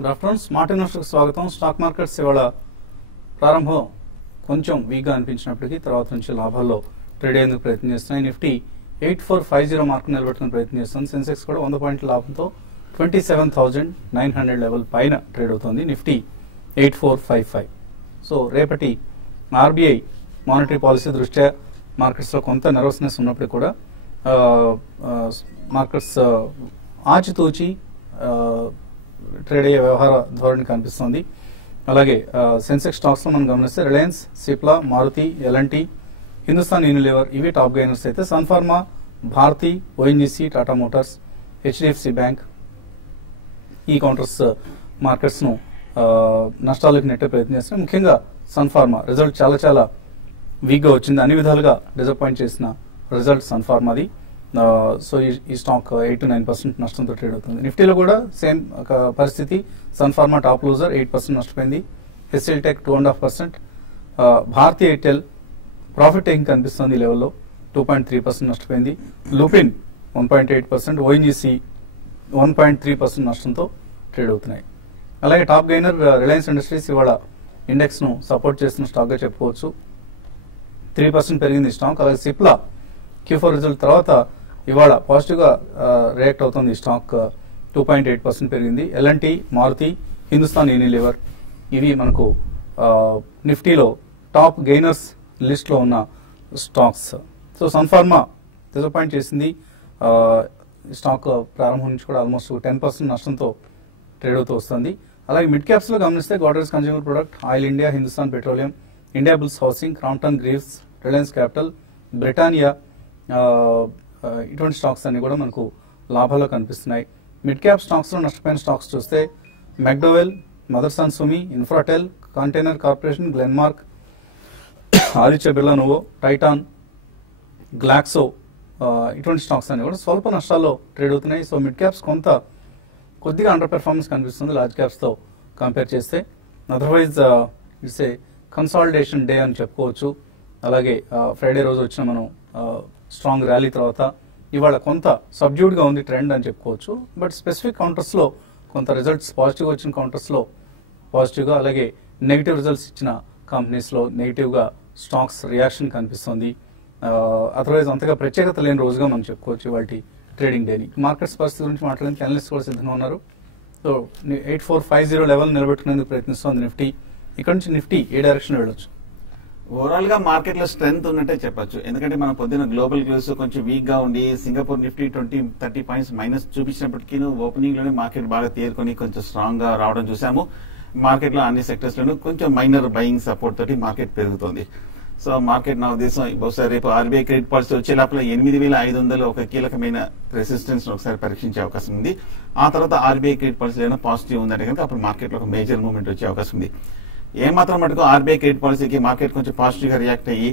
Good afternoon. Smart ఇన్వెస్టర్కి స్వాగతం. Stock markets ఇవాళ ప్రారంభం కొంచెం వీక్గా అనిపించినప్పటికీ తర్వాత నుంచి లాభాల్లో ట్రేడ్ అయ్యేందుకు ప్రయత్నం చేస్తున్నాయి. నిఫ్టీ 8450 మార్క్ నిలబెట్టుకునే ప్రయత్నం చేస్తుంది. సెన్సెక్స్ కూడా 100 పాయింట్ల లాభంతో 27,900 లెవెల్ పైన ట్రేడ్ అవుతుంది. నిఫ్టీ 8455. సో రేపటి ఆర్బీఐ మానిటరీ పాలసీ దృష్ట్యా మార్కెట్స్లో కొంత నర్వస్నెస్ ఉన్నప్పటికీ కూడా మార్కెట్స్ ఆచితూచి ట్రేడ్ అయ్యే వ్యవహార ధోరణి కనిపిస్తుంది. అలాగే సెన్సెక్స్ స్టాక్స్ లో మనం గమనిస్తే రిలయన్స్, సిప్లా, మారుతి, ఎల్ఎన్టీ, హిందుస్థాన్ యూనిలివర్ ఇవి టాప్ గెయినర్స్ అయితే సన్ఫార్మా, భారతి, ఓఎన్జీసీ, టాటా మోటార్స్, హెచ్డిఎఫ్సి బ్యాంక్ ఈ కౌంటర్స్ మార్కెట్స్ ను నష్టాలకు నెట్టే ప్రయత్నం చేస్తున్నాయి. ముఖ్యంగా సన్ఫార్మా రిజల్ట్ చాలా వీక్ గా వచ్చింది. అన్ని విధాలుగా డిసప్పాయింట్ చేసిన రిజల్ట్ సన్ఫార్మాది. సో ఈ స్టాక్ 8 to 9% నష్టంతో ట్రేడ్ అవుతుంది. నిఫ్టీలో కూడా సేమ్ పరిస్థితి. సన్ఫార్మా టాప్ లూజర్ 8% నష్టపోయింది. HCL tech 2.5%. Bharti Airtel profit taking కనిపిస్తుంది ఈ లెవెల్లో 2.3% నష్టపోయింది. లూపిన్ 1.8%, ఓఎన్జీసీ 1.3% నష్టంతో ట్రేడ్ అవుతున్నాయి. అలాగే టాప్ గెయినర్ రిలయన్స్ ఇండస్ట్రీస్ ఇవాళ ఇండెక్స్ ను సపోర్ట్ చేస్తున్న స్టాక్ గా చెప్పుకోవచ్చు. 3% పెరిగింది స్టాక్. అలాగే సిప్లా Q4 రిజల్ట్ తర్వాత ఇవాళ పాజిటివ్ గా రియాక్ట్ అవుతుంది. స్టాక్ 2.8% పెరిగింది. ఎల్ఎన్టీ, మారుతి, హిందుస్థాన్ యూనిలివర్ ఇవి మనకు నిఫ్టీలో టాప్ గెయినర్స్ లిస్ట్ లో ఉన్న స్టాక్స్. సో సన్ఫార్మా డిసప్పాయింట్ చేసింది. స్టాక్ ప్రారంభం నుంచి కూడా ఆల్మోస్ట్ 10% నష్టంతో ట్రేడ్ అవుతూ వస్తుంది. అలాగే మిడ్ క్యాప్స్ లో గమనిస్తే Godrej consumer product, oil India, Hindustan petroleum, India bulls housing, Crompton Greaves, Reliance capital, Britannia ఇటువంటి స్టాక్స్ అన్ని కూడా మనకు లాభాల్లో కనిపిస్తున్నాయి. మిడ్ క్యాప్ స్టాక్స్ లో నష్టపోయిన స్టాక్స్ చూస్తే McDowell, Motherson Sumi, Infratel, container corporation, Glenmark, Aditya Birla Nuvo, Titan, Glaxo ఇటువంటి స్టాక్స్ అన్ని కూడా స్వల్ప నష్టాల్లో ట్రేడ్ అవుతున్నాయి. సో మిడ్ క్యాప్స్ కొద్దిగా అండర్ పెర్ఫార్మెన్స్ కనిపిస్తుంది లార్జ్ క్యాప్స్ తో కంపేర్ చేస్తే. Otherwise it's a consolidation day అని చెప్పుకోవచ్చు. అలాగే ఫ్రైడే రోజు వచ్చిన మనం స్ట్రాంగ్ ర్యాలీ తర్వాత ఇవాళ కొంత సబ్డ్యూడ్ గా ఉంది ట్రెండ్ అని చెప్పుకోవచ్చు. బట్ స్పెసిఫిక్ కౌంటర్స్ లో కొంత రిజల్ట్స్ పాజిటివ్ గా వచ్చిన కౌంటర్స్ లో పాజిటివ్ గా, అలాగే నెగిటివ్ రిజల్ట్స్ ఇచ్చిన కంపెనీస్ లో నెగిటివ్ గా స్టాక్స్ రియాక్షన్ కనిపిస్తుంది. అదర్వైజ్ అంతగా ప్రత్యేకత లేని రోజుగా మనం చెప్పుకోవచ్చు ఇవాళ ట్రేడింగ్ డేని. మార్కెట్స్ పరిస్థితి గురించి మాట్లాడడానికి అనలిస్ట్ కూడా సిద్ధంగా ఉన్నారు. సో 8450 లెవెల్ నిలబెట్టుకునేందుకు ప్రయత్నిస్తోంది నిఫ్టీ. ఇక్కడ నుంచి నిఫ్టీ ఏ డైరెక్షన్ వెళ్ళొచ్చు? ఓవరాల్ గా మార్కెట్ లో స్ట్రెంత్ ఉన్నట్టే చెప్పొచ్చు. ఎందుకంటే మనం పొద్దున్న గ్లోబల్ క్లోజ్ కొంచెం వీక్ గా ఉండి సింగపూర్ నిఫ్టీ 20-30 పాయింట్స్ మైనస్ చూపించినప్పటికీ ఓపెనింగ్ లోనే మార్కెట్ బాగా తేరుకొని కొంచెం స్ట్రాంగ్ గా రావడం చూసాము. మార్కెట్ లో అన్ని సెక్టర్స్ లోనూ కొంచెం మైనర్ బయింగ్ సపోర్ట్ తోటి మార్కెట్ పెరుగుతోంది. సో మార్కెట్ నా ఉద్దేశం బహుశా రేపు ఆర్బీఐ క్రెడిట్ పాలసీ వచ్చే లోపల 8,500 ఒక కీలకమైన రెసిస్టెన్స్ ఒకసారి పరీక్షించే అవకాశం ఉంది. ఆ తర్వాత ఆర్బీఐ క్రెడిట్ పాలసీ ఏమైనా పాజిటివ్ ఉందంటే కనుక అప్పుడు మార్కెట్ లో ఒక మేజర్ మూవ్మెంట్ వచ్చే అవకాశం ఉంది. ఏమాత్రం మటుకు ఆర్బీఐ క్రెడిట్ పాలసీకి మార్కెట్ కొంచెం పాజిటివ్ గా రియాక్ట్ అయ్యి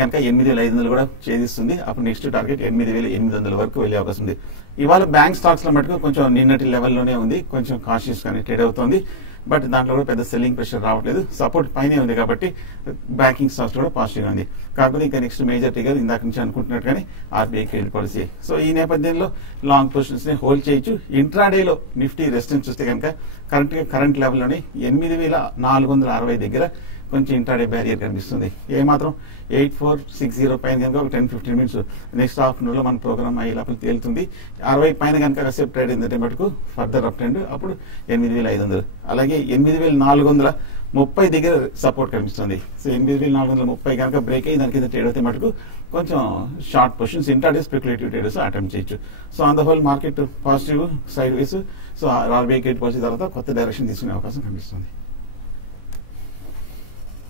కనుక 8,500 కూడా ఛేదిస్తుంది. అప్పుడు నెక్స్ట్ టార్గెట్ 8,800 వరకు వెళ్లే అవకాశం ఉంది. ఇవాళ బ్యాంక్ స్టాక్స్ లో మటుకు కొంచెం నిన్నటి లెవెల్లోనే ఉంది, కొంచెం కాన్షియస్ గానే ట్రేడ్ అవుతుంది. బట్ దాంట్లో కూడా పెద్ద సెల్లింగ్ ప్రెషర్ రావట్లేదు. సపోర్ట్ పైనే ఉంది కాబట్టి బ్యాంకింగ్ స్టాక్స్ కూడా పాజిటివ్ గా ఉంది. కాకపోతే ఇంకా నెక్స్ట్ మేజర్ ట్రిగర్ ఇందాక నుంచి అనుకుంటున్నట్టుగానే ఆర్బీఐ క్రెడిట్ పాలసీ. సో ఈ నేపథ్యంలో లాంగ్ పొజిషన్స్ ని హోల్డ్ చేయొచ్చు. ఇంట్రాడేలో నిఫ్టీ రెసిస్టెన్స్ చూస్తే కనుక కరెంట్ లెవెల్లోనే 8,460 దగ్గర కొంచెం ఇంట్రాడే బ్యారియర్ కనిపిస్తుంది. ఏమాత్రం 8460 పైన కనుక ఒక 10-15 మినిట్స్ నెక్స్ట్ హాఫ్అన్ లో మన ప్రోగ్రామ్ అయ్యే లోపల తేలుతుంది. 60 పైన కనుక కాసేపు ట్రేడ్ అయిందంటే మటుకు ఫర్దర్ అప్ ట్రెండ్ అప్పుడు 8,500. అలాగే 8,430 దగ్గర సపోర్ట్ కనిపిస్తుంది. సో 8,430 కనుక బ్రేక్ అయ్యి దాని కింద ట్రేడ్ అయితే మటుకు కొంచెం short positions intraday speculative traders attempt చేయొచ్చు. So on the whole market positive sideways. So RBI credit policy తర్వాత కొత్త డైరెక్షన్ తీసుకునే అవకాశం కనిపిస్తుంది.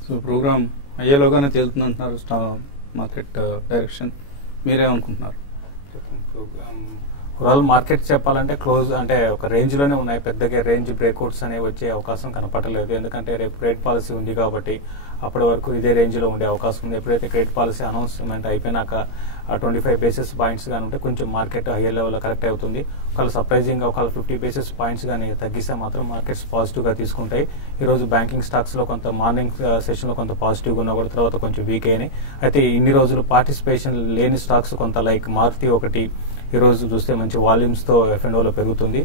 సో ప్రోగ్రామ్ అయ్యేలోగానే తేలుతుంది అంటున్నారు మార్కెట్ డైరెక్షన్. మీరేమనుకుంటున్నారు? ఓవరాల్ మార్కెట్ చెప్పాలంటే క్లోజ్ అంటే ఒక రేంజ్ లోనే ఉన్నాయి. పెద్దగా రేంజ్ బ్రేక్అవుట్స్ అనేవి వచ్చే అవకాశం కనపడలేదు. ఎందుకంటే రేపు క్రెడిట్ పాలసీ ఉంది కాబట్టి అప్పటి వరకు ఇదే రేంజ్ లో ఉండే అవకాశం ఉంది. ఎప్పుడైతే క్రెడిట్ పాలసీ అనౌన్స్మెంట్ అయిపోయినాక 25 బేసిస్ పాయింట్స్ గానీ ఉంటే కొంచెం మార్కెట్ హైయర్ లెవెల్ కరెక్ట్ అవుతుంది. ఒకవేళ సర్ప్రైజింగ్ గా ఒకవేళ 50 బేసిస్ పాయింట్స్ గానీ తగ్గిస్తే మాత్రం మార్కెట్స్ పాజిటివ్ గా తీసుకుంటాయి. ఈ రోజు బ్యాంకింగ్ స్టాక్స్ లో కొంత మార్నింగ్ సెషన్ లో కొంత పాజిటివ్ గా ఉన్నా కూడా తర్వాత కొంచెం వీక్ అయినాయి. అయితే ఇన్ని రోజులు పార్టిసిపేషన్ లేని స్టాక్స్ కొంత లైక్ మారుతి ఒకటి, ఈ రోజు చూస్తే మంచి వాల్యూమ్స్ తో F&Oలో పెరుగుతుంది.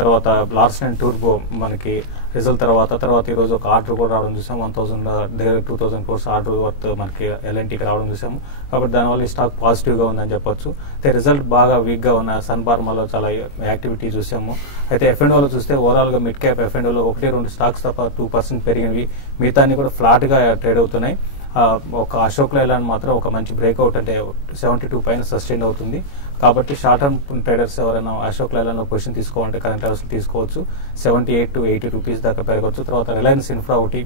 తర్వాత లార్సన్ అండ్ టూర్బో మనకి రిజల్ట్ తర్వాత ఈ రోజు ఒక ఆర్డర్ కూడా రావడం చూసాం. 2,000 crores ఆర్డర్ వర్త్ మనకి ఎల్ఎన్టీకి రావడం చూసాము. కాబట్టి దానివల్ల ఈ స్టాక్ పాజిటివ్ గా ఉందని చెప్పొచ్చు. అయితే రిజల్ట్ బాగా వీక్ గా ఉన్న సన్ ఫార్మాలో చాలా యాక్టివిటీ చూసాము. అయితే F&Oలో చూస్తే ఓవరాల్ గా మిడ్ క్యాప్ F&Oలో 1-2 స్టాక్స్ తప్ప 2% పెరిగినవి, మిగతా కూడా ఫ్లాట్ గా ట్రేడ్ అవుతున్నాయి. ఒక అశోక్ లైలాండ్ మాత్రం ఒక మంచి బ్రేక్అవుట్ అంటే 72 పైన సస్టైన్ అవుతుంది. కాబట్టి షార్ట్ టర్మ్ ట్రేడర్స్ ఎవరైనా అశోక్ లైలాండ్ లో పొజిషన్ తీసుకోవాలంటే కరెంట్ అవర్స్ తీసుకోవచ్చు. 78 to 80 రూపీస్ దాకా పెరగవచ్చు. తర్వాత రిలయన్స్ ఇన్ఫ్రా ఒకటి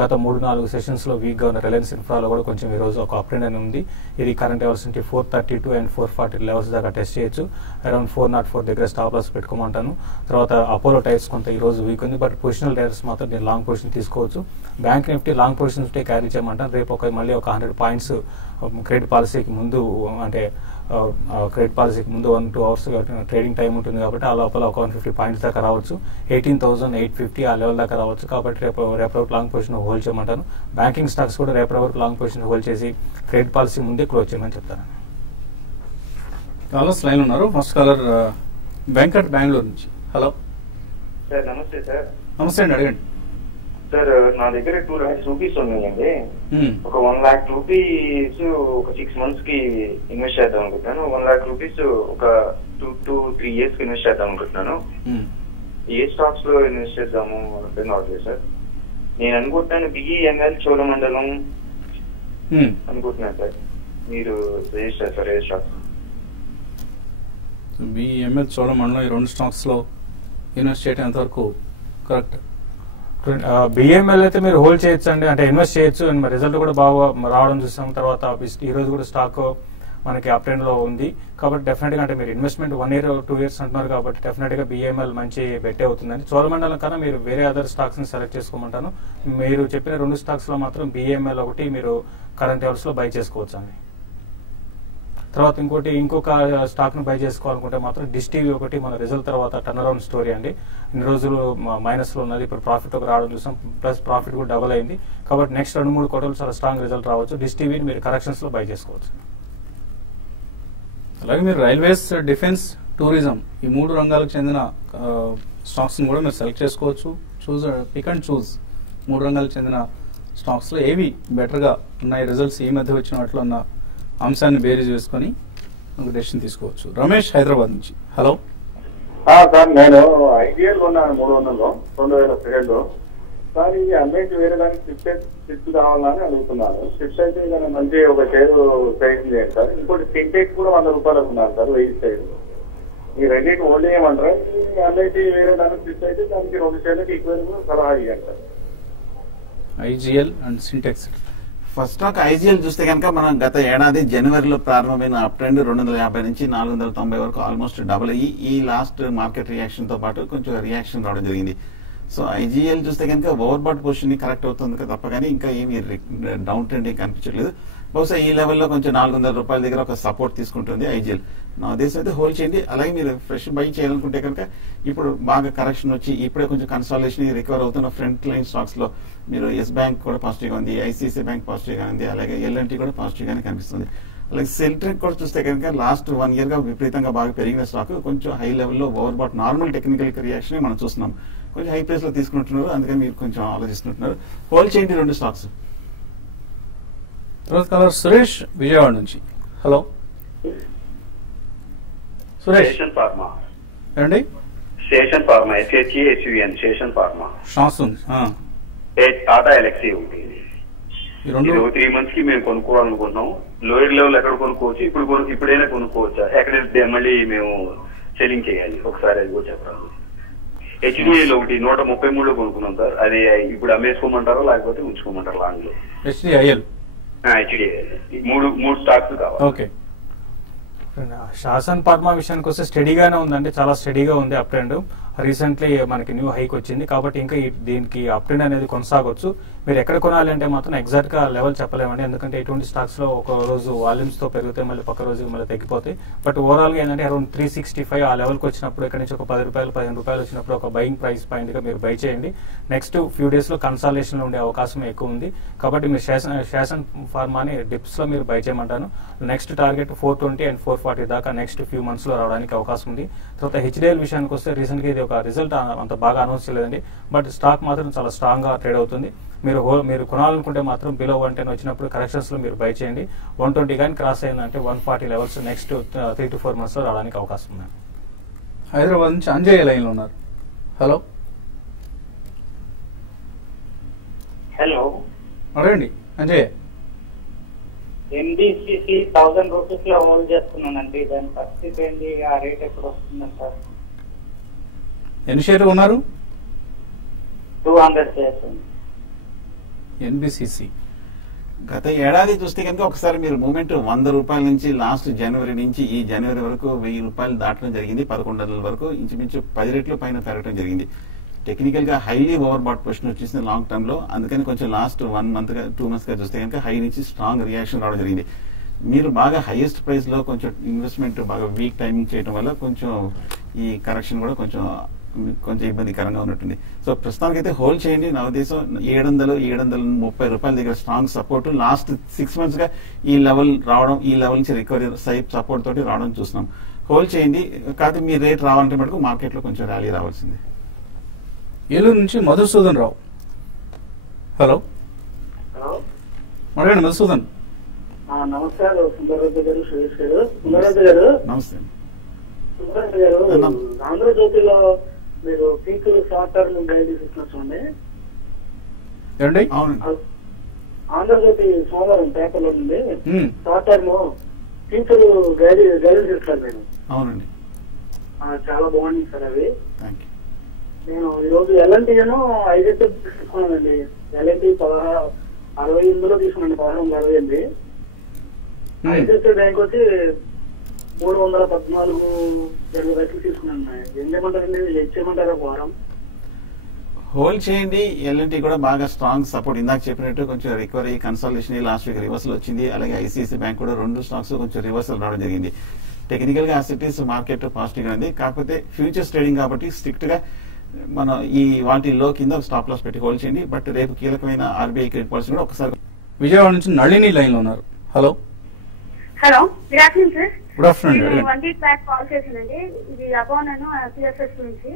గత 3-4 సెషన్స్ లో వీక్ గా ఉన్న రిలయన్స్ ఇన్ఫ్రాలో కూడా కొంచెం ఈ రోజు ఒక అప్ ట్రెండ్ అని ఉంది. ఇది కరెంట్ అవర్స్ నుంచి 432 and 440 లెవెల్స్ దాకా టెస్ట్ చేయొచ్చు. అరౌండ్ 404 దగ్గర స్టాప్ లాస్ పెట్టుకోమంటాను. తర్వాత అపోలో టైర్స్ కొంత ఈ రోజు వీక్ ఉంది. బట్ పొజిషనల్ ట్రేడర్స్ మాత్రం నేను లాంగ్ పొజిషన్ తీసుకోవచ్చు. Bank Nifty long position carry చేయమంటాను. రేపు మళ్ళీ ఒక 100 పాయింట్స్ క్రెడిట్ పాలసీకి ముందు అంటే క్రెడిట్ పాలసీకి ముందు 1-2 అవర్స్ ట్రేడింగ్ టైం ఉంటుంది. కాబట్టి ఆ లోపల ఒక 150 పాయింట్స్ దాకా రావచ్చు. 18,850 ఆ లెవెల్ దాకా రావచ్చు. కాబట్టి రేపు లాంగ్ పొజిషన్ హోల్డ్ చేయమంటాను. బ్యాంకింగ్ స్టాక్స్ కూడా రేపు వరకు లాంగ్ పొజిషన్ హోల్డ్ చేసి క్రెడిట్ పాలసీ ముందే క్లోజ్ చేయమని చెప్తాను. కాలర్స్ లైన్ ఉన్నారు. ఫస్ట్ కాలర్ వెంకట్ బెంగళూరు నుంచి. Hello sir. నమస్తే సార్. నమస్తే అండి, అడగండి సార్. నా దగ్గర 2 lakhs రూపీస్ ఉన్నాయండి. ఒక 1 lakh రూపీస్ ఒక 6 months కి ఇన్వెస్ట్ చేద్దాం అనుకుంటున్నాను. 1 lakh రూపీస్ ఒక 2 to 3 years కి ఇన్వెస్ట్ చేద్దాం అనుకుంటున్నాను. ఏ స్టాక్స్ లో ఇన్వెస్ట్ చేద్దాము అర్థం కావట్లేదు సార్. నేను అనుకుంటున్నాను BEML చోళమండలం అనుకుంటున్నాను సార్. మీరు సజెస్ట్ చేస్తారు ఏ స్టాక్స్? BEML చోళమండలం ఈ 2 స్టాక్స్ లో ఇన్వెస్ట్ చేయడం వరకు కరెక్ట్. BEML అయితే మీరు హోల్డ్ చేయొచ్చు అండి, అంటే ఇన్వెస్ట్ చేయొచ్చు. రిజల్ట్ కూడా బాగా రావడం చూసాం. తర్వాత ఈ రోజు కూడా స్టాక్ మనకి అప్ ట్రెండ్ లో ఉంది. కాబట్టి డెఫినెట్ గా అంటే మీరు ఇన్వెస్ట్మెంట్ 1 year 2 years అంటున్నారు కాబట్టి డెఫినెట్ గా BEML మంచి బెట్టే అవుతుందండి. చోళమండలం కన్నా మీరు వేరే అదర్ స్టాక్స్ ని సెలెక్ట్ చేసుకోమంటాను. మీరు చెప్పిన 2 స్టాక్స్ లో మాత్రం BEML ఒకటి మీరు కరెంట్ అవర్స్ లో బై చేసుకోవచ్చు అండి. తర్వాత ఇంకొక స్టాక్ ను బై చేసుకోవాలనుకుంటే మాత్రం డిష్ టీవీ ఒకటి మన రిజల్ట్ తర్వాత టర్న్ అరౌండ్ స్టోరీ అండి. ఇన్ని రోజులు మైనస్ లో ఉన్నది, ఇప్పుడు ప్రాఫిట్ ఒక రావడం చూసాం. ప్లస్ ప్రాఫిట్ కూడా డబుల్ అయింది. కాబట్టి నెక్స్ట్ 2-3 quarters చాలా స్ట్రాంగ్ రిజల్ట్ రావచ్చు. డిష్ టీవీని మీరు కరెక్షన్స్ లో బై చేసుకోవచ్చు. అలాగే మీరు రైల్వేస్, డిఫెన్స్, టూరిజం ఈ 3 రంగాలకు చెందిన స్టాక్స్ కూడా మీరు సెలెక్ట్ చేసుకోవచ్చు. పిక్ అండ్ చూస్ 3 రంగాలకు చెందిన స్టాక్స్ లో ఏవి బెటర్ గా ఉన్నాయి, రిజల్ట్స్ ఈ మధ్య వచ్చిన వాటిలో ఉన్న అంశాన్ని బేరీజ్ వేసుకొని ఒక డెసిషన్ తీసుకోవచ్చు. రమేష్ హైదరాబాద్ నుంచి. Hello sir. నేను ఐడియల్ కొన్నాను 300 2017లో. సార్ ఇది అన్నింటి వేరే దానికి షిఫ్ట్ కావాలని అడుగుతున్నాను. షిఫ్ట్ అయితే దాన్ని మంచి ఒక షేర్ సైజ్ చేయండి సార్. ఇంకోటి సింటెక్స్ కూడా 100 రూపాయలకు ఉన్నారు సార్, 1000 షేర్. ఈ రెండింటి హోల్డ్ చేయమంటారా? అన్నింటి వేరే దానికి షిఫ్ట్ అయితే దానికి 2 షేర్లకి ఈక్వల్ సలహా ఇవ్వండి sir. IGL and Sintex. First stock IGL చూస్తే కనుక మనం గత ఏడాది జనవరిలో ప్రారంభమైన అప్ ట్రెండ్ 250 నుంచి 490 వరకు ఆల్మోస్ట్ డబుల్ అయ్యి ఈ లాస్ట్ మార్కెట్ రియాక్షన్ తో పాటు కొంచెం రియాక్షన్ రావడం జరిగింది. సో IGL చూస్తే కనుక ఓవర్ బాట్ పొజిషన్ కరెక్ట్ అవుతుంది తప్ప కానీ ఇంకా ఏమి డౌన్ ట్రెండ్ కనిపించట్లేదు. బహుశా ఈ లెవెల్లో కొంచెం 400 రూపాయల దగ్గర ఒక సపోర్ట్ తీసుకుంటుంది IGL. నా ఉద్దేశం అయితే హోల్డ్ చేయండి. అలాగే మీరు ఫ్రెష్ బై చేయాలనుకుంటే కనుక ఇప్పుడు బాగా కరెక్షన్ వచ్చి ఇప్పుడే కొంచెం కన్సాలిడేషన్ రికవర్ అవుతున్న ఫ్రంట్ లైన్ స్టాక్స్ లో మీరు ఎస్ బ్యాంక్ కూడా పాజిటివ్ గా ఉంది, ICICI బ్యాంక్ పాజిటివ్ గా ఉంది, అలాగే LNT కూడా పాజిటివ్ గానే కనిపిస్తుంది. అలాగే సెల్ట్రెక్ కూడా చూస్తే కనుక లాస్ట్ 1 year గా విపరీతంగా బాగా పెరిగిన స్టాక్ కొంచెం హై లెవెల్లో over bat normal technical reaction మనం చూస్తున్నాం. కొంచెం హై ప్రైస్ లో తీసుకుంటున్నారు, అందుకని మీరు కొంచెం ఆలోచిస్తుంటున్నారు. హోల్డ్ చేయండి 2 స్టాక్స్. తర్వాత కలర్ సురేష్ విజయవాడ నుంచి. హలో సురేష్. శేషన్ ఫార్మా ఏమండి? Seshan pharma SHESUN Seshan pharma. Shasun Tata Elxsi ఉంది. ఈ 2 3 months కి మేము కొనుక్కోవాలనుకుంటున్నాం. లోయర్ లెవెల్ ఎక్కడ కొనుక్కోవచ్చు? ఇప్పుడైనా కొనుక్కోవచ్చా? ఎక్కడ మళ్ళీ మేము సెల్లింగ్ చేయాలి? ఒకసారి అది కూడా చెప్పండి. HDIL ఒకటి 133లో కొనుక్కున్నాం సార్. అది ఇప్పుడు అమ్మేసుకోమంటారా లేకపోతే ఉంచుకోమంటారా లాంగ్ లో? HDIL. HDIL 3 స్టాక్స్ కావాలి. ఓకే. శాసన్ ఫార్మా విషయానికి వస్తే స్టడీగానే ఉందండి, చాలా స్టడీగా ఉంది అప్ ట్రెండ్. రీసెంట్లీ మనకి న్యూ హైక్ వచ్చింది కాబట్టి ఇంకా దీనికి అప్ ట్రెండ్ అనేది కొనసాగొచ్చు. మీరు ఎక్కడ కొనాలి అంటే మాత్రం ఎగ్జాక్ట్ గా లెవెల్ చెప్పలేమండి, ఎందుకంటే ఇటువంటి స్టాక్స్ లో ఒక రోజు వాల్యూమ్స్ తో పెరిగితే మళ్ళీ పక్క రోజు మళ్ళీ తగ్గిపోతాయి. బట్ ఓవరాల్ గా ఏంటంటే అరౌండ్ 365 ఆ లెవెల్కి వచ్చినప్పుడు ఇక్కడ నుంచి ఒక 10 రూపాయలు 15 రూపాయలు వచ్చినప్పుడు ఒక బయింగ్ ప్రైస్ పాయింట్ గా మీరు బై చేయండి. నెక్స్ట్ ఫ్యూ డేస్ లో కన్సాలేషన్ లో ఉండే అవకాశం ఎక్కువ ఉంది కాబట్టి మీరు శాసన్ ఫార్మాని డిప్స్ లో మీరు బై చేయమంటాను. నెక్స్ట్ టార్గెట్ 420 and 440 దాకా నెక్స్ట్ ఫ్యూ మంత్స్ లో రావడానికి అవకాశం ఉంది. తర్వాత హెచ్డిఎల్ విషయానికి వస్తే రీసెంట్ గా ఇది ఒక రిజల్ట్ అంత బాగా అనౌన్స్ చేయలేదండి, బట్ స్టాక్ మాత్రం చాలా స్ట్రాంగ్ గా ట్రేడ్ అవుతుంది. మీరు కొనాలనుకుంటే మాత్రం బిలో 110 వచ్చినప్పుడు కరెక్షన్స్ లో మీరు బై చేయండి. 120 కానీ క్రాస్ అయిందంటే 140 లెవెల్స్ నెక్స్ట్ 3 to 4 months లో రావడానికి అవకాశం ఉంది. హైదరాబాద్ నుంచి అంజయ్ లైన్ లో ఉన్నారు. హలో హలో అడగండి అంజయ్. ఎన్బిసిసి 1000 రూపీస్ లో హోల్డ్ చేస్తున్నానండి, దాని పరిస్థితి ఏంటి, ఆ రేట్ ఎప్పుడు వస్తుందంటారు? ఎన్ని షేర్ ఉన్నారు? 200 షేర్స్. ఎన్బిసిసి గత ఏడాది చూస్తే కనుక ఒకసారి మీరు మూమెంట్ 100 రూపాయల నుంచి లాస్ట్ జనవరి నుంచి ఈ జనవరి వరకు 1000 రూపాయలు దాటడం జరిగింది. 1100 వరకు ఇంచుమించు 10 రెట్లు పైన పెరగడం జరిగింది. టెక్నికల్ గా హైలీ ఓవర్ బాట్ పొజిషన్ వచ్చేసింది లాంగ్ టర్మ్ లో. అందుకని కొంచెం లాస్ట్ 1 month 2 months గా చూస్తే కనుక హై నుంచి స్ట్రాంగ్ రియాక్షన్ రావడం జరిగింది. మీరు బాగా హైయెస్ట్ ప్రైస్ లో కొంచెం ఇన్వెస్ట్మెంట్ బాగా వీక్ టైమింగ్ చేయడం వల్ల కొంచెం ఈ కరెక్షన్ కూడా కొంచెం ఇబ్బందికరంగా ఉన్నట్టుంది. సో ప్రస్తుతానికైతే హోల్డ్ చేయండి. నా ఉద్దేశం 730 రూపాయల దగ్గర స్ట్రాంగ్ సపోర్ట్ లాస్ట్ 6 months గా ఈ లెవెల్ రావడం, ఈ లెవెల్ నుంచి రికవరీ సపోర్ట్ తోటి రావడం చూస్తున్నాం. హోల్డ్ చేయండి. కాకపోతే మీ రేట్ రావాలంటే మటుకు మార్కెట్ లో కొంచెం ర్యాలీ రావాల్సింది. ఏలూరు నుంచి మధుసూదన్ రావు. హలో హలో అడగండి మధుసూదన్. నమస్కారం సుందరరాజు గారు, సురేష్ గారు. సుందరరాజు గారు నమస్తే. సుందరరాజు గారు, ఆంధ్రజ్యోతిలో మీరు పీకులు షార్ట్ టర్మ్ గైడెన్స్ ఇస్తున్నట్టుండి. ఏమండి? ఆంధ్రజ్యోతి సోమవారం పేపర్లో ఉంది షార్ట్ టర్మ్ పీకులు గైడెన్స్ ఇస్తారు నేను. అవునండి, చాలా బాగుంది సార్ అవి. Thank you. నేను ఈరోజు ఎల్ఎన్టీను 5 తీసుకున్నానండి. ఎల్ఎన్టీ 1660 తీసుకున్నాను, 1668. ఐసిఐసిఐ బ్యాంక్ వచ్చి 314 తీసుకున్నాను. ఏం చేయమంటారండి, ఇచ్చేయమంటారా వారం? హోల్డ్ చేయండి. ఎల్ఎన్టీ కూడా బాగా స్ట్రాంగ్ సపోర్ట్, ఇందాక చెప్పినట్టు కొంచెం recovery consultation last week reversal వచ్చింది. అలాగే ఐసిఐసిఐ బ్యాంక్ కూడా 2 స్టాక్స్ కొంచెం రివర్సల్ రావడం జరిగింది. టెక్నికల్ గా అసెట్స్ మార్కెట్ పాజిటివ్ గా ఉంది. కాకపోతే ఫ్యూచర్స్ ట్రేడింగ్ కాబట్టి స్ట్రిక్ట్ గా మనం ఈ వాటి లో కింద స్టాప్ లాస్ పెట్టి హోల్డ్ చేయండి. బట్ రేపు కీలకమైన ఆర్బీఐ క్రెడిట్ పాలసీ కూడా ఒకసారి. విజయవాడ నుంచి నళిని లైన్ లో ఉన్నారు. Hello hello, good afternoon sir. Good afternoon. 1 week back call చేశానండి. ఇది అబౌన్ పిఎఫ్ఎస్ నుంచి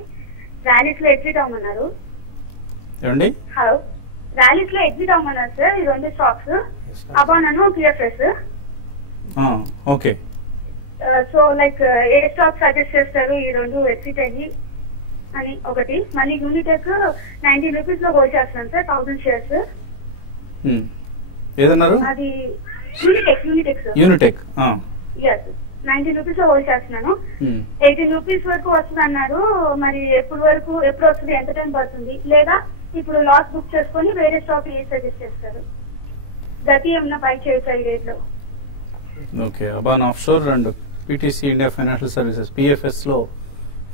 ర్యాలీస్ లో ఎగ్జిట్ అవ్వమన్నారు. ఏమండి? హలో, ర్యాలీస్ లో ఎగ్జిట్ అవ్వమన్నారు సార్. ఈ 2 stocks upon PFS. Okay. So like ఏ స్టాక్ సజెస్ట్ చేస్తారు ఈ 2 ఎగ్జిట్ అయ్యి అని ఒకటి. మళ్ళీ యూనిటెక్ 19 రూపీస్ లో హోల్డ్ చేస్తున్నాను సార్, 1000 షేర్స్. ఏదన్నారు? అది యూనిటెక్ సార్. యూనిటెక్ 19 రూపీస్ లో హోల్డ్ చేస్తున్నాను. 18 రూపీస్ వరకు వస్తుంది అన్నారు. మరి ఎప్పుడు వస్తుంది, ఎంత టైం పడుతుంది? లేదా ఇప్పుడు లాస్ బుక్ చేసుకుని వేరే స్టాక్ ఏ సజెస్ట్ చేస్తారు? గతి ఏమన్నా బై చేయొచ్చు ఈ రేట్ లో? Okay. Aban offshore and PTC India financial services PFS లో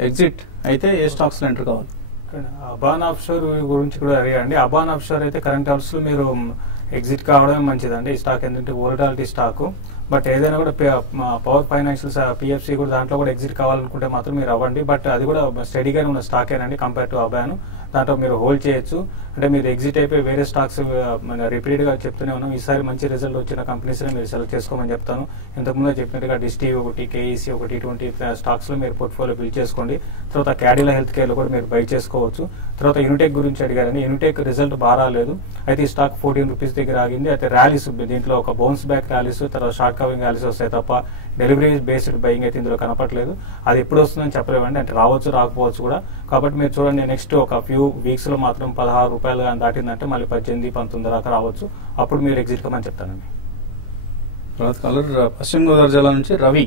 ఎగ్జిట్ అయితే ఏ స్టాక్స్ లో ఎంటర్ కావాలి? అబాన్ ఆఫ్షోర్ గురించి కూడా అడిగాండి. అబాన్ ఆఫ్షోర్ అయితే కరెంట్ అవర్స్ లో మీరు ఎగ్జిట్ కావడమే మంచిదండి. ఈ స్టాక్ ఏంటంటే వోలటాలిటీ స్టాక్. బట్ ఏదైనా కూడా పవర్ ఫైనాన్షియల్స్ పిఎఫ్సి కూడా దాంట్లో కూడా ఎగ్జిట్ కావాలనుకుంటే మాత్రం మీరు అవ్వండి. బట్ అది కూడా స్టడీగానే ఉన్న స్టాకేనండి కంపేర్ టు అబాన్. దాంట్లో మీరు హోల్డ్ చేయొచ్చు. అంటే మీరు ఎగ్జిట్ అయిపోయి వేరే స్టాక్స్ రిపీటెడ్ గా చెప్తూనే ఉన్నాం. ఈసారి మంచి రిజల్ట్ వచ్చిన కంపెనీస్ మీరు సెలెక్ట్ చేసుకోమని చెప్తాను. ఇంతకుముందు చెప్పినట్టుగా డిస్టీ ఒకటి, కేఈసీ ఒకటి, 20 స్టాక్స్ లో మీరు పోర్ట్ఫోలియో బిల్డ్ చేసుకోండి. తర్వాత క్యాడిలా హెల్త్ కేర్ లో కూడా మీరు బై చేసుకోవచ్చు. తర్వాత యూనిటెక్ గురించి అడిగారని, యూనిటెక్ రిజల్ట్ బాగా రాలేదు. అయితే ఈ స్టాక్ 14 రూపీస్ దగ్గర ఆగింది. అయితే ర్యాలీస్ దీంట్లో ఒక బౌన్స్ బ్యాక్ ర్యాలీస్, తర్వాత షార్ట్ కవింగ్ ర్యాలీస్ వస్తాయి తప్ప డెలివరీ బేస్డ్ బయింగ్ అయితే ఇందులో కనపట్లేదు. అది ఎప్పుడు వస్తుందని చెప్పలేమండి. అంటే రావచ్చు, రాకపోవచ్చు కూడా. కాబట్టి మీరు చూడండి, నెక్స్ట్ ఒక ఫ్యూ వీక్స్ లో మాత్రం 16 రూపాయలు దాటిందంటే మళ్ళీ 18, 19 దాకా రావచ్చు. అప్పుడు మీరు ఎగ్జిట్ కమని చెప్తానండి. తర్వాత కలర్ పశ్చిమ గోదావరి జిల్లా నుంచి రవి.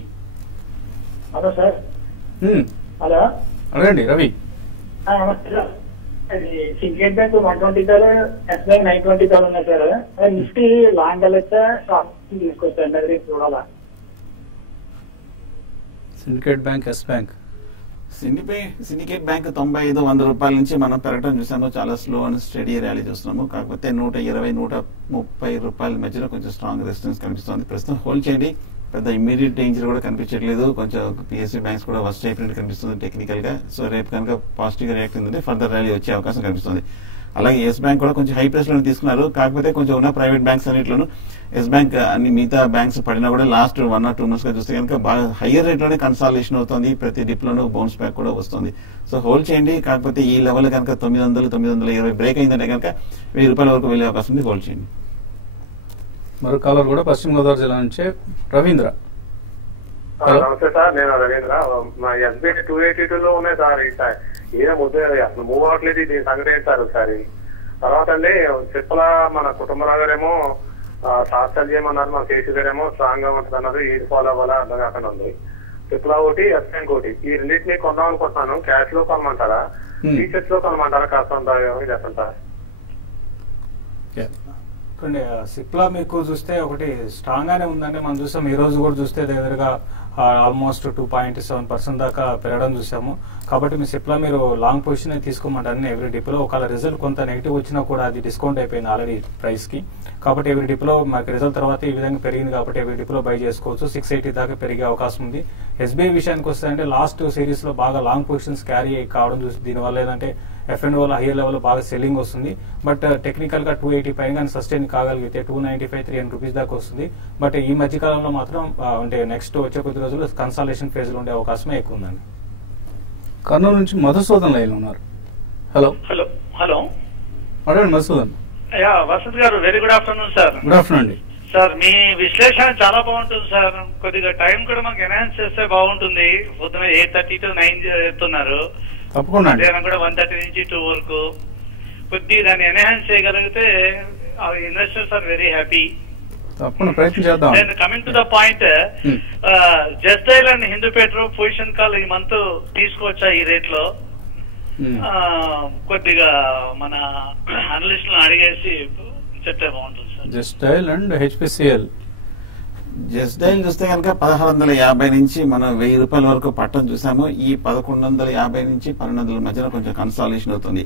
Hello sir. హలో, అడగండి రవి. నమస్తే సార్. సిండికేట్ బ్యాంక్ 120 కాలు, ఎస్ బ్యాంక్ 920 కాలు ఉన్నాయి సార్. నిఫ్టీ లాంగ్ వెళ్ళొచ్చా, షార్ట్ తీసుకొచ్చండి, అది చూడాలా? Syndicate bank, Yes bank. Syndicate bank 95-100 రూపాయల నుంచి మనం పెరగడం చూసాము. చాలా స్లో అండ్ స్టడీ ర్యాలీ చూస్తున్నాము. కాకపోతే 120-130 రూపాయల మధ్యలో కొంచెం స్ట్రాంగ్ రెసిస్టెన్స్ కనిపిస్తుంది. ప్రస్తుతం హోల్డ్ చేయండి. పెద్ద ఇమ్మీడియట్ డేంజర్ కూడా కనిపించట్లేదు. కొంచెం పిఎస్సీ బ్యాంక్స్ కూడా వర్స్ట్ అయిపోయినట్టు కనిపిస్తుంది టెక్నికల్ గా. సో రేపు కనుక పాజిటివ్ గా రియాక్ట్ అయిందంటే ఫర్దర్ ర్యాలీ వచ్చే అవకాశం కనిపిస్తుంది. అలాగే ఎస్ బ్యాంక్ కూడా కొంచెం హై ప్రైస్ లోనే తీసుకున్నారు. కాకపోతే కొంచెం ఉన్న ప్రైవేట్ బ్యాంక్స్ అన్నింటిలోనూ ఎస్ బ్యాంక్ అన్ని మిగతా బ్యాంక్స్ పడినా కూడా లాస్ట్ 1 or 2 months గా చూస్తే కనుక బాగా హైయర్ రేట్ లోనే కన్సాలేషన్ అవుతుంది. ప్రతి డిప్ లోనూ బౌన్స్ బ్యాక్ కూడా వస్తుంది. సో హోల్డ్ చేయండి. కాకపోతే ఈ లెవెల్ కనుక 900-920 బ్రేక్ అయిందంటే కనుక 1000 రూపాయల వరకు వెళ్ళే అవకాశం ఉంది. హోల్డ్ చేయండి. మరో కాలర్ కూడా పశ్చిమ గోదావరి జిల్లా నుంచి రవీంద్ర. నమస్తే సార్, నేను రవీంద్ర. మా ఎస్బీఐ 282 లో ఉన్నాయి సార్. ఈయన ముద్ద అసలు మూవ్ అవ్వట్లేదు. దీని సంగతి ఏంటి సార్ ఒకసారి? తర్వాత అండి సిప్ల మన కుటుంబరావు గారేమో సాక్షాలు చేయమన్నారు, మన కేసీ గారేమో స్ట్రాంగ్ గా ఉంటుంది అన్నారు. ఏది ఫాలో అవ్వాలా అర్థం కాకుండా ఉంది. సిప్లా ఒకటి, ఎస్ బ్యాంక్ ఒకటి, ఈ రెండింటినీ కొందాం అనుకుంటున్నాను. క్యాష్ లో కొనమంటారా, టీషర్ట్స్ లో కొనమంటారా? కాస్త చెప్పండి సార్. సిప్లా మీకు చూస్తే ఒకటి స్ట్రాంగ్ గానే ఉందండి. మనం చూసాం ఈ రోజు కూడా చూస్తే దగ్గరగా ఆల్మోస్ట్ 2.7% దాకా పెరగడం చూసాము. కాబట్టి మీ సిప్లా మీరు లాంగ్ పొజిషన్ తీసుకోమంటారని ఎవ్రీ డిప్లో. ఒకవేళ రిజల్ట్ కొంత నెగిటివ్ వచ్చినా కూడా అది డిస్కౌంట్ అయిపోయింది ఆల్రెడీ ప్రైస్ కి. కాబట్టి ఎవ్రీ డిప్లో మనకి రిజల్ట్ తర్వాత ఈ విధంగా పెరిగింది కాబట్టి ఎవ్రీ డిప్లో బై చేసుకోవచ్చు. 680 దాకా పెరిగే అవకాశం ఉంది. ఎస్బీఐ విషయానికి వస్తే అంటే లాస్ట్ సిరీస్ లో బాగా లాంగ్ పొజిషన్స్ క్యారీ కావడం చూసి దీనివల్ల ఏంటంటే F&O వల్ల హైయర్ లెవెల్ బాగా సెల్లింగ్ వస్తుంది. బట్ టెక్నికల్ గా 280 పైన సస్టైన్ కాగలిగితే 295-300 రూపీస్ దాకా వస్తుంది. బట్ ఈ మధ్య కాలంలో మాత్రం అంటే నెక్స్ట్ వచ్చే కొద్ది రోజుల్లో కన్సాలేషన్ ఫేజ్ లో ఉండే అవకాశమే ఎక్కువ ఉందండి. కర్నూలు నుంచి మధుసూదన్ లైన్ ఉన్నారు. హలో హలో హలో అడగండి మధుసూదన్. వసంత్ గారు, very good afternoon sir. Good afternoon అండి సార్. మీ విశ్లేషణ చాలా బాగుంటుంది సార్. కొద్దిగా టైం కూడా మనకి ఎన్హాన్స్ చేస్తే బాగుంటుంది. పొద్దున 8:30 to 9 చెప్తున్నారు. తప్పకుండా మధ్యాహ్నం కూడా 1:30 నుంచి 2 వరకు కొద్దిగా దాన్ని ఎన్హాన్స్ చేయగలిగితే ఇన్వెస్టర్స్ ఆర్ వెరీ హ్యాపీ. తప్పకుండా ప్రయత్నం చేద్దాం. నేను coming to the point, just dial and Hindu petro position call ఈ మంత్ తీసుకోవచ్చా ఈ రేట్ లో? కొద్దిగా మన అనలిస్టులను అడిగేసి చెప్తే బాగుంటుంది sir. Just dial and HPCL. Just dial చూస్తే కనుక 1650 నుంచి మనం 1000 రూపాయల వరకు పట్టం చూసాము. ఈ 1150 నుంచి 1200 మధ్యన కొంచెం కన్సాలేషన్ అవుతుంది.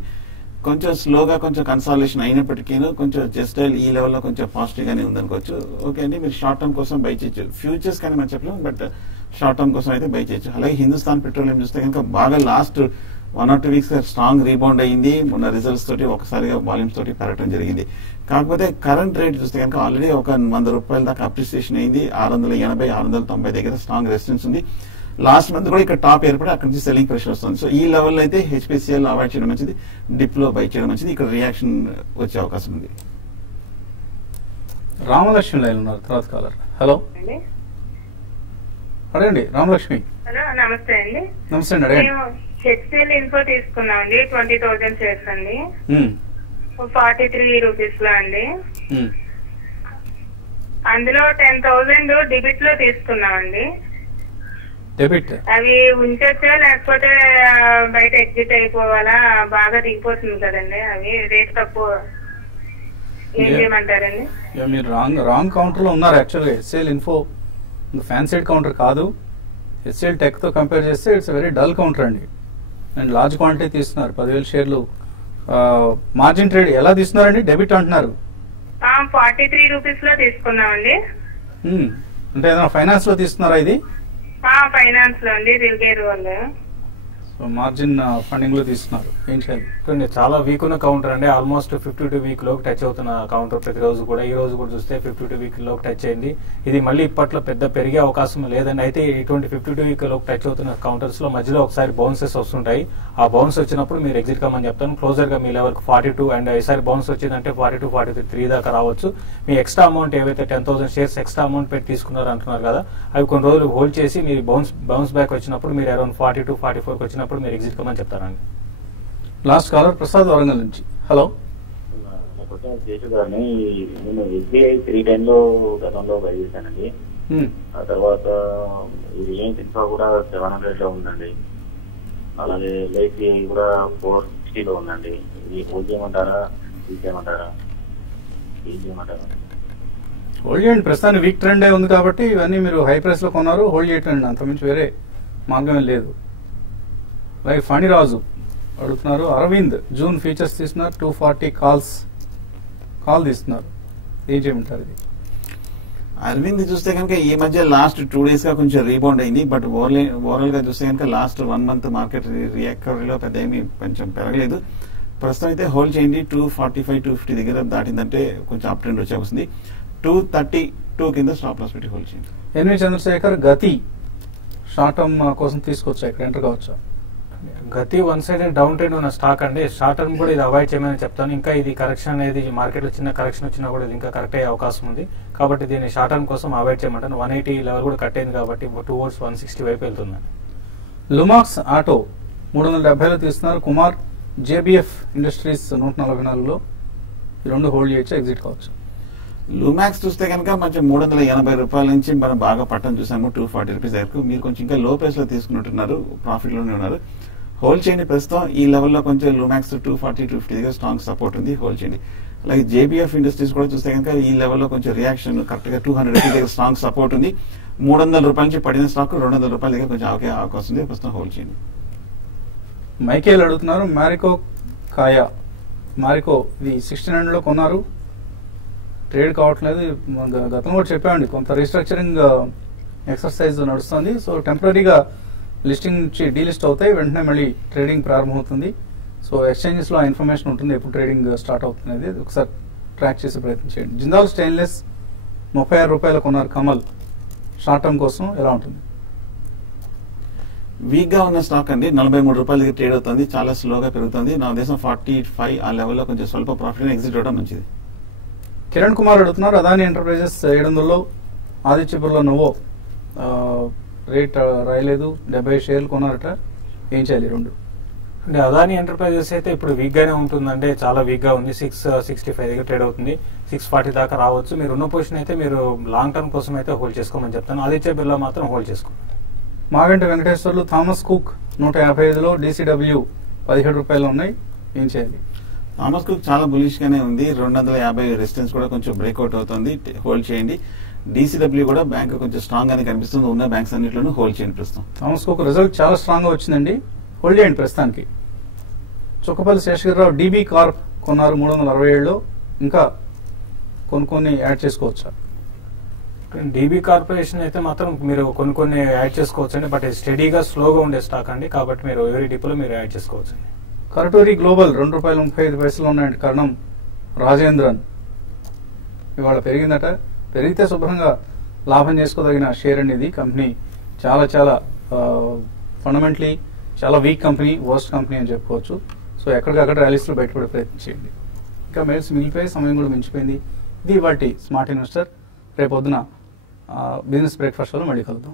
కొంచెం స్లోగా కొంచెం కన్సాలేషన్ అయినప్పటికీ కొంచెం జస్ట్ డైల్ ఈ లెవెల్లో కొంచెం పాజిటివ్ గానే ఉందనుకోవచ్చు. ఓకే అండి, మీరు షార్ట్ టర్మ్ కోసం బై చేయొచ్చు. ఫ్యూచర్స్ కానీ మనం చెప్పలేము, బట్ షార్ట్ టర్మ్ కోసం అయితే బై చేయొచ్చు. అలాగే హిందుస్థాన్ పెట్రోలియం చూస్తే కనుక బాగా last 1 or 2 weeks strong rebound అయ్యింది. మొన్న రిజల్ట్స్ తోటి ఒకసారిగా వాల్యూమ్స్ తోటి పెరగడం జరిగింది. కాకపోతే కరెంట్ రేట్ చూస్తే కనుక ఆల్రెడీ ఒక 100 రూపాయల దాకా అప్రిసియేషన్ అయింది. 680-690 దగ్గర స్ట్రాంగ్ రెసిస్టెన్స్ ఉంది. లాస్ట్ మంత్ కూడా ఇక్కడ టాప్ ఏర్పడి అక్కడి నుంచి సెల్లింగ్ ప్రెషర్ వస్తుంది. సో ఈ లెవెల్ అయితే హెచ్పిసిఎల్ అవాయిడ్ చేయడం మంచిది, డిప్ లో బై చేయడం మంచిది. ఇక్కడ రియాక్షన్ వచ్చే అవకాశం ఉంది. రామలక్ష్మి లైన్ ఉన్నారు తర్వాత కాలర్. హలో అడగండి రామలక్ష్మి. హలో నమస్తే అండి. నమస్తే అండి, అడగండి. హెచ్సిఎల్ ఇన్ఫో తీసుకున్నామండి, 20,000 షేర్స్ అండి, 43 రూపీస్ లో అండి. అందులో 10,000 డెబిట్ లో తీసుకున్నామండి. డెబిట్ అవి ఉంచొచ్చా లేకపోతే బయట ఎగ్జిట్ అయిపోవాలా? బాగా దిగిపోతుంది కదండి, అవి రేట్ తక్కువ. ఏం చేయమంటారండి? మీరు రాంగ్ కౌంటర్ లో ఉన్నారు. యాక్చువల్గా హెచ్సిఎల్ ఇన్ఫో ఫ్యాన్సీ కౌంటర్ కాదు. హెచ్సిఎల్ టెక్ తో కంపేర్ చేస్తే ఇట్స్ వెరీ డల్ కౌంటర్ అండి. అండ్ లార్జ్ క్వాంటిటీ తీస్తున్నారు, 10,000 షేర్లు. మార్జిన్ ట్రేడ్ ఎలా తీస్తున్నారండి? డెబిట్ అంటున్నారు. 43 రూపీస్ లో తీసుకున్నామండి. అంటే ఏదైనా ఫైనాన్స్ లో తీస్తున్నారా ఇది? ఫైనాన్స్ లో అండి, రిల్గేర్ వాళ్ళు. సో మార్జిన్ ఫండింగ్ లో తీస్తున్నారు. ఏం చేయాలి? చాలా వీక్ ఉన్న కౌంటర్ అండి. ఆల్మోస్ట్ 52 వీక్ లోకి టచ్ అవుతున్న కౌంటర్ ప్రతిరోజు కూడా. ఈ రోజు కూడా చూస్తే 52 వీక్ లోకి టచ్ అయింది. ఇది మళ్ళీ ఇప్పట్లో పెద్ద పెరిగే అవకాశం లేదండి. అయితే ఇటువంటి 52 వీక్ లోకి టచ్ అవుతున్న కౌంటర్స్ లో మధ్యలో ఒకసారి బౌన్సెస్ వస్తుంటాయి. ఆ బౌన్స్ వచ్చినప్పుడు మీరు ఎగ్జిట్ కమ్మని చెప్తాను. క్లోజర్ గా మీ లెవెల్ 42 అండ్ ఈసారి బౌన్స్ వచ్చిందంటే 42, 43 దాకా రావచ్చు. మీ ఎక్స్ట్రా అమౌంట్ ఏవైతే 10,000 షేర్స్ ఎక్స్ట్రా అమౌంట్ పెట్టి తీసుకున్నారు అంటున్నారు కదా, అవి కొన్ని రోజులు హోల్డ్ చేసి మీరు బౌన్స్ బ్యాక్ వచ్చినప్పుడు మీరు అరౌండ్ 42, 44 వచ్చినప్పుడు మీరు ఎగ్జిట్ కమ్మని చెప్తారండి. లాస్ట్ కాలర్ ప్రసాద్ వరంగల్ నుంచి. హలో నేను ఎస్బీఐ 310 లో గతంలో బై చేశానండి. ఆ తర్వాత రిలయన్స్ ఇన్ఫ్రా కూడా 700 లో ఉందండి. అలాగే ఎల్ఐసిఐ కూడా 460 లో ఉందండి. ఇది హోల్డ్ చేయమంటారా, తీసేయమంటారా, ఏం చేయమంటారా? హోల్డ్ చేయండి. ప్రస్తుతానికి వీక్ ట్రెండ్ ఉంది కాబట్టి ఇవన్నీ మీరు హై ప్రైస్ లో కొన్నారు, హోల్డ్ చేయండి. అంతకుమించి వేరే మార్గమే లేదు. అలాగే ఫణిరాజు అడుగుతున్నారు, అరవింద్ జూన్ ఫ్యూచర్స్ తీస్తున్నారు, 240 కాల్ తీస్తున్నారు, ఏం చేయమంటారు ఇది? అరవింద్ చూస్తే కనుక ఈ మధ్య లాస్ట్ 2 days గా కొంచెం రీబౌండ్ అయింది. బట్ ఓవరాల్ గా చూస్తే కనుక లాస్ట్ 1 month మార్కెట్ రికవరీలో పెద్ద ఏమీ కొంచెం పెరగలేదు. ప్రస్తుతం అయితే హోల్డ్ చేయండి. 245, 250 దగ్గర దాటిందంటే కొంచెం అప్ ట్రెండ్ వచ్చే వస్తుంది. 232 కింద స్టాప్ లాస్ పెట్టి హోల్డ్ చేయండి. ఎన్వి చంద్రశేఖర్, గతి షార్ట్ టర్మ్ కోసం తీసుకొచ్చా, ఇక్కడ ఎంటర్ కావచ్చా? గతి వన్ సైడ్ డౌన్ ట్రెండ్ ఉన్న స్టాక్ అండి. షార్ట్ టర్మ్ కూడా ఇది అవాయిడ్ చేయమని చెప్తాను. ఇంకా ఇది కరెక్షన్ అనేది మార్కెట్లో చిన్న కరెక్షన్ వచ్చినా కూడా ఇది ఇంకా కరెక్ట్ అయ్యే అవకాశం ఉంది. కాబట్టి దీన్ని షార్ట్ టర్మ్ కోసం అవాయిడ్ చేయమంటాను. 180 లెవెల్ కూడా కట్ అయింది కాబట్టి టువర్డ్స్ 160 వైపు వెళ్తుంది. లుమాక్స్ ఆటో 370లో తీస్తున్నారు. కుమార్, జేబిఎఫ్ ఇండస్ట్రీస్ 144లో, ఈ రెండు హోల్డ్ చేయొచ్చు, ఎగ్జిట్ కావచ్చు. లూమాక్స్ చూస్తే కనుక మంచి 380 రూపాయల నుంచి మనం బాగా పట్టం చూసాము 240 రూపీస్ దగ్గరకు. మీరు కొంచెం ఇంకా లో ప్రైస్ లో తీసుకుంటున్నారు, ప్రాఫిట్ లోనే ఉన్నారు. హోల్డ్ చేయండి. ప్రస్తుతం ఈ లెవెల్లో కొంచెం లూమాక్స్ 240, 250 దగ్గర స్ట్రాంగ్ సపోర్ట్ ఉంది, హోల్డ్ చేయండి. అలాగే జేబీఎఫ్ ఇండస్ట్రీస్ కూడా చూస్తే కనుక ఈ లెవెల్లో కొంచెం రియాక్షన్ కరెక్ట్ గా 200 రూపీస్ దగ్గర స్ట్రాంగ్ సపోర్ట్ ఉంది. 300 రూపాయల నుంచి పడిన స్టాక్ 200 రూపాయల దగ్గర కొంచెం ఆగే అవకాశం ఉంది, ప్రస్తుతం హోల్డ్ చేయండి. మైకేల్ అడుగుతున్నారు, మ్యారికో కాయా, మ్యారికో ఇది 69లో కొన్నారు, ట్రేడ్ కావట్లేదు. గతంలో కూడా చెప్పామండి, కొంత రీస్ట్రక్చరింగ్ ఎక్సర్సైజ్ నడుస్తుంది. సో టెంపరీగా లిస్టింగ్ నుంచి డీలిస్ట్ అవుతాయి, వెంటనే మళ్ళీ ట్రేడింగ్ ప్రారంభమవుతుంది. సో ఎక్స్చేంజెస్ లో ఆ ఇన్ఫర్మేషన్ ఉంటుంది, ఎప్పుడు ట్రేడింగ్ స్టార్ట్ అవుతుంది ఒకసారి ట్రాక్ చేసే ప్రయత్నం చేయండి. జిందాల్ స్టెయిన్లెస్ 36 రూపాయలు కొన్నారు కమల్, షార్ట్ టర్మ్ కోసం ఎలా ఉంటుంది? వీక్ గా ఉన్న స్టాక్ అండి, 43 రూపాయల దగ్గర ట్రేడ్ అవుతుంది, చాలా స్లోగా పెరుగుతుంది. నా ఉద్దేశం 45 ఆ లెవెల్లో కొంచెం స్వల్ప ప్రాఫిట్ ఎగ్జిట్ అవడం మంచిది. కిరణ్ కుమార్ అడుగుతున్నారు, అదాని ఎంటర్ప్రైజెస్ 700లో, ఆదిత్యపురంలో నోవో రేట్ రాయలేదు, 70 షేర్లు కొన్నారట, ఏం చేయాలి రెండు? అంటే అదాని ఎంటర్ప్రైజెస్ అయితే ఇప్పుడు వీక్ గానే ఉంటుందంటే చాలా వీక్ గా ఉంది. 665 దగ్గర ట్రేడ్ అవుతుంది, 640 దాకా రావచ్చు. మీరు ఉన్న పొజిషన్ అయితే మీరు లాంగ్ టర్మ్ కోసం అయితే హోల్డ్ చేసుకోమని చెప్తాను. ఆదిత్య బిర్లా మాత్రం హోల్డ్ చేసుకోండి. మాగంటి వెంకటేశ్వర్లు, థామస్ కుక్ 155లో, డీసీడబ్ల్యూ 17 రూపాయలు ఉన్నాయి, ఏం చేయాలి? థామస్ కుక్ చాలా బులిష్ గానే ఉంది, 250 రెసిస్టెన్స్ కూడా కొంచెం బ్రేక్అవుట్ అవుతుంది, హోల్డ్ చేయండి. డీసీడబ్ల్యూ కూడా బ్యాంక్ కొంచెం స్ట్రాంగ్ గానే కనిపిస్తుంది, ఉన్న బ్యాంక్స్ అన్నింటిలోనూ హోల్డ్ చేయండి ప్రస్తుతం. థామస్ కుక్ రిజల్ట్ చాలా స్ట్రాంగ్ గా వచ్చిందండి, హోల్డ్ చేయండి ప్రస్తుతానికి. చుక్కపల్లి శేషగిరిరావు, డీబీ కార్ప్ కొన్నారు 367లో, ఇంకా కొన్ని యాడ్ చేసుకోవచ్చా? డీబీ కార్పొరేషన్ అయితే మాత్రం మీరు కొన్ని యాడ్ చేసుకోవచ్చు అండి, బట్ స్టడీగా స్లోగా ఉండే స్టాక్ అండి, కాబట్టి మీరు ఎవరీ డిపోలో మీరు యాడ్ చేసుకోవచ్చు అండి. కరటూరి గ్లోబల్ 2 రూపాయలు 35 ఉన్నాయండి, కారణం రాజేంద్రన్ ఇవాళ పెరిగిందట, పెరిగితే శుభ్రంగా లాభం చేసుకోదగిన షేర్ అండి ఇది. కంపెనీ చాలా చాలా ఫండమెంటలీ చాలా వీక్ కంపెనీ, వర్స్ట్ కంపెనీ అని చెప్పుకోవచ్చు. సో ఎక్కడికక్కడ ర్యాలీస్లో బయటపడే ప్రయత్నం చేయండి. ఇంకా మెయిల్స్ మిగిలిపోయి, సమయం కూడా మించిపోయింది. ఇది ఇవాల్టి స్మార్ట్ ఇన్వెస్టర్. రేపు పొద్దున బిజినెస్ బ్రేక్ఫాస్ట్లో మళ్ళీ కలుద్దాం.